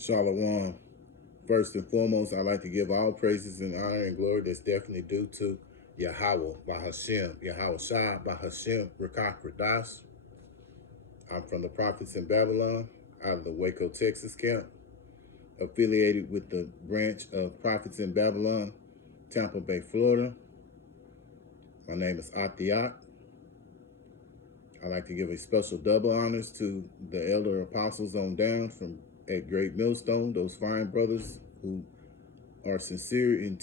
Shalom. First and foremost, I'd like to give all praises and honor and glory that's definitely due to Yahweh by Hashem, Yahweh Shah by Hashem, Rakak Radas. I'm from the Prophets in Babylon, out of the Waco, Texas camp, affiliated with the branch of Prophets in Babylon, Tampa Bay, Florida. My name is Atiat. I'd like to give a special double honors to the elder apostles on down from at Great Millstone, those fine brothers who are sincere in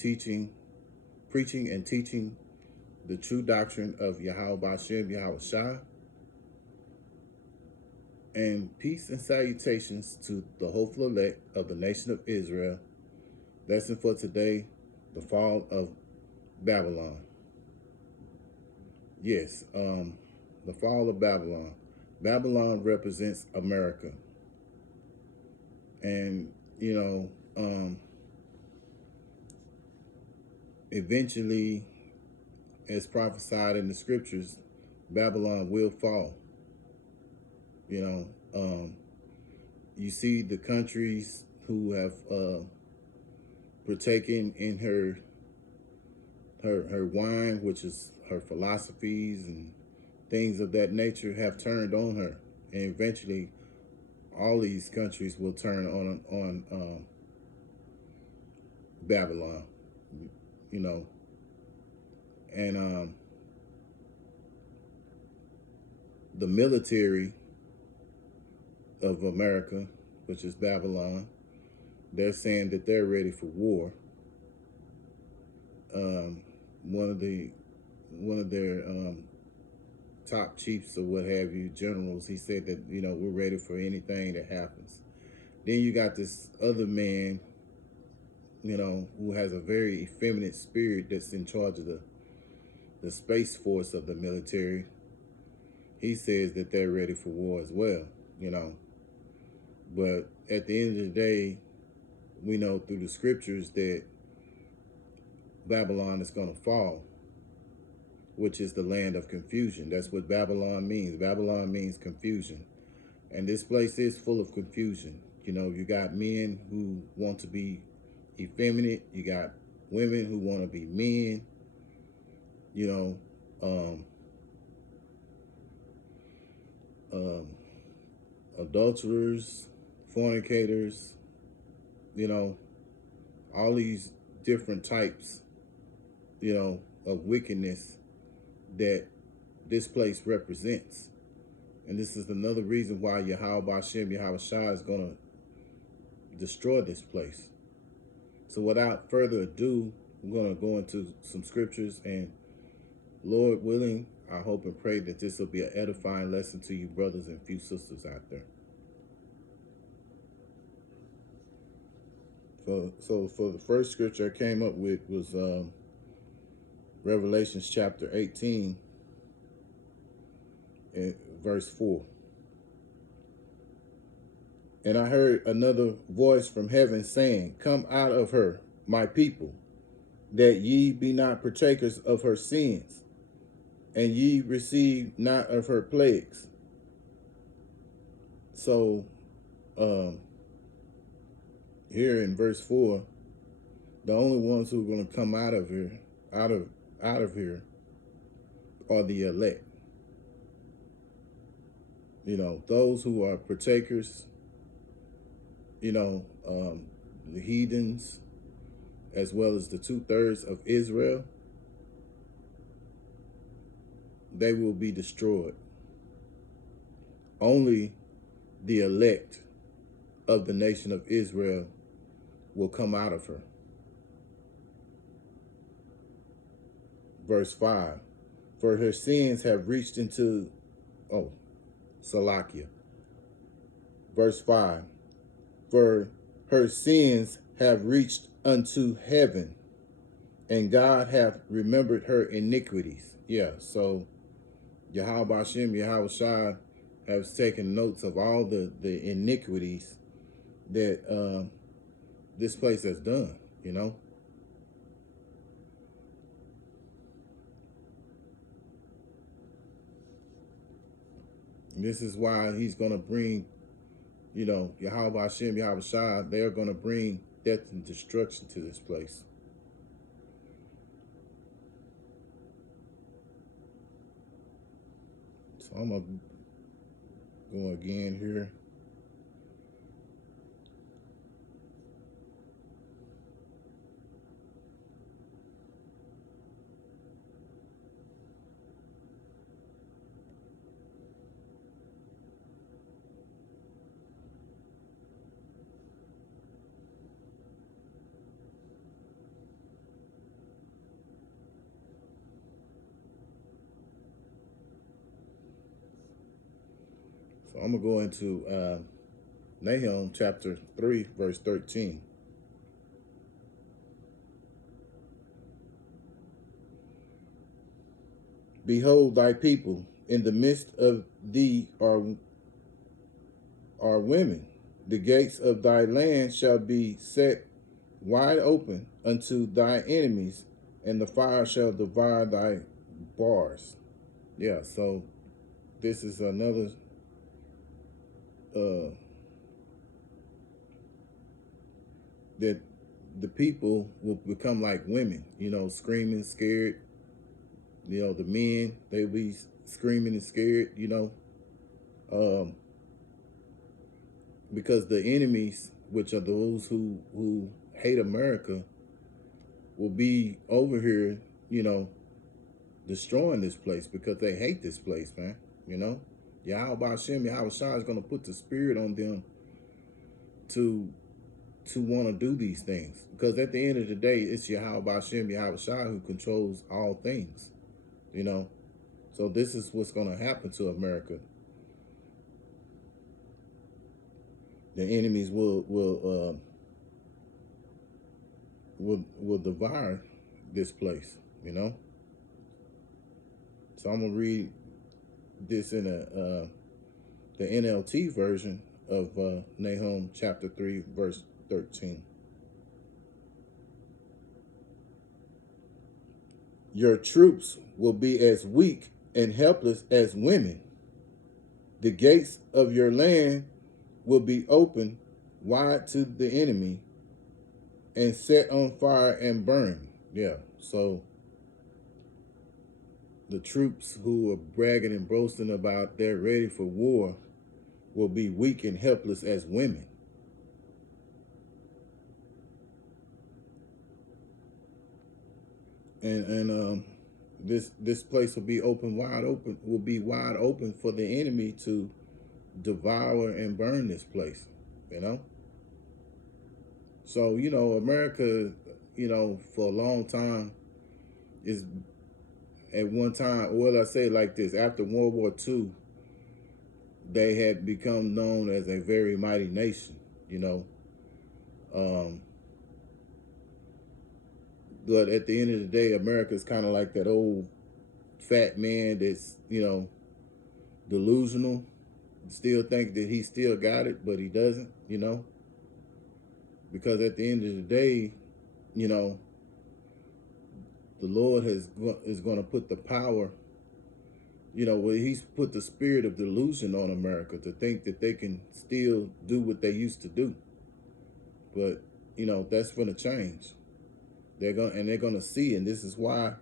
preaching and teaching the true doctrine of Yahweh Bashem, Yahweh Shah. And peace and salutations to the hopeful elect of the nation of Israel. Lesson for today, the fall of Babylon. Yes, the fall of Babylon. Babylon represents America. And, eventually, as prophesied in the scriptures, Babylon will fall. You see the countries who have partaken in her wine, which is her philosophies and things of that nature, have turned on her, and eventually all these countries will turn on Babylon, and the military of America, which is Babylon, they're saying that they're ready for war. One of their top chiefs or what have you, generals, he said that, we're ready for anything that happens. Then you got this other man, who has a very effeminate spirit that's in charge of the space force of the military. He says that they're ready for war as well, But at the end of the day, we know through the scriptures that Babylon is going to fall, which is the land of confusion. That's what Babylon means. Babylon means confusion. And this place is full of confusion. You got men who want to be effeminate. You got women who want to be men. Adulterers, fornicators, all these different types, of wickedness that this place represents. And this is another reason why Yahweh Bashem, Yahweh Shah is going to destroy this place. So without further ado, I'm going to go into some scriptures, and Lord willing, I hope and pray that this will be an edifying lesson to you brothers and few sisters out there. So for the first scripture I came up with was Revelations chapter 18, verse 4. And I heard another voice from heaven saying, "Come out of her, my people, that ye be not partakers of her sins, and ye receive not of her plagues." So here in verse 4, the only ones who are going to come out of here are the elect. Those who are partakers, the heathens, as well as the 2/3 of Israel, they will be destroyed. Only the elect of the nation of Israel will come out of her. Verse 5, for her sins have reached into, Salakia. Verse 5, for her sins have reached unto heaven, and God hath remembered her iniquities. Yeah, so Yahweh Bashem, Yahweh Shah has taken notes of all the iniquities that this place has done, This is why he's going to bring you know, Yahweh Hashem, Yahweh Shah, they're going to bring death and destruction to this place. So I'm going to go again here. So I'm going to go into Nahum chapter 3, verse 13. Behold, thy people in the midst of thee are women. The gates of thy land shall be set wide open unto thy enemies, and the fire shall devour thy bars. Yeah, so this is another that the people will become like women, you know, screaming, scared. You know, the men, they'll be screaming and scared, you know, because the enemies, which are those who hate America, will be over here, you know, destroying this place because they hate this place, man. You know, Yahweh Hashem, Yahweh Shah is going to put the spirit on them to want to do these things, because at the end of the day, it's Yahweh Hashem, Yahweh Shah who controls all things. You know, so this is what's going to happen to America. The enemies will devour this place, you know. So I'm gonna read this in the NLT version of Nahum chapter 3, verse 13. Your troops will be as weak and helpless as women. The gates of your land will be open wide to the enemy and set on fire and burn. Yeah, so the troops who are bragging and boasting about they're ready for war will be weak and helpless as women. And this place will be wide open for the enemy to devour and burn this place, you know. So, you know, America, you know, for a long time is at one time, well, I say it like this: after World War II, they had become known as a very mighty nation, you know. But at the end of the day, America's kind of like that old fat man that's, you know, delusional, still think that he still got it, but he doesn't, you know. Because at the end of the day, you know, the Lord is going to put the power, you know, where he's put the spirit of delusion on America to think that they can still do what they used to do. But, you know, that's going to change. They're going to see, and this is why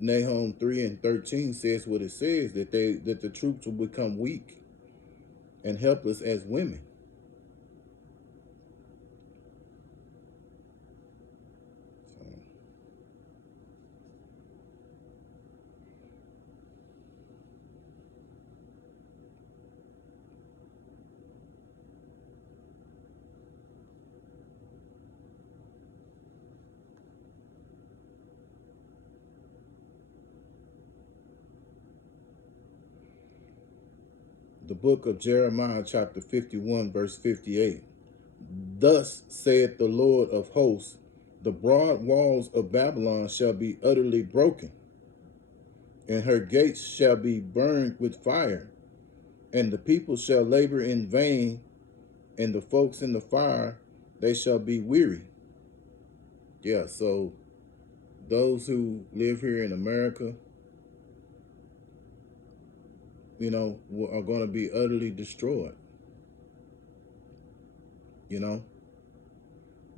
Nahum 3 and 13 says what it says, that the troops will become weak and helpless as women. The book of Jeremiah, chapter 51, verse 58. Thus saith the Lord of hosts, the broad walls of Babylon shall be utterly broken, and her gates shall be burned with fire, and the people shall labor in vain, and the folks in the fire, they shall be weary. Yeah, so those who live here in America, you know, are going to be utterly destroyed. You know,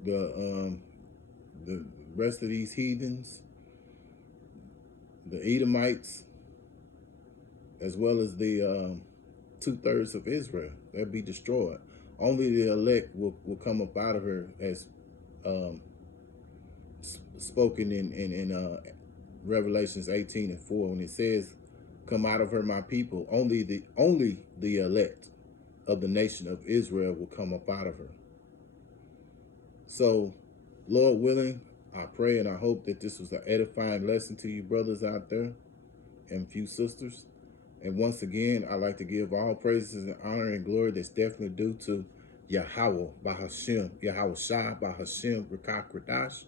the rest of these heathens, the Edomites, as well as the 2/3 of Israel, they'll be destroyed. Only the elect will come up out of her, as um, spoken in Revelations 18:4, when it says, "Come out of her, my people." Only the elect of the nation of Israel will come up out of her. So, Lord willing, I pray and I hope that this was an edifying lesson to you brothers out there and few sisters. And once again, I like to give all praises and honor and glory that's definitely due to Yahweh Bahashem, Yahweh Shai Bahashem Rakak Radash.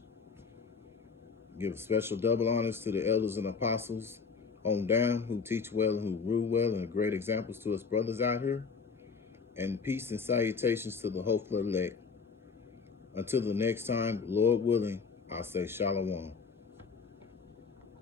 Give special double honors to the elders and apostles on down who teach well and who rule well and are great examples to us brothers out here. And peace and salutations to the hopeful elect. Until the next time, Lord willing, I'll say Shalom.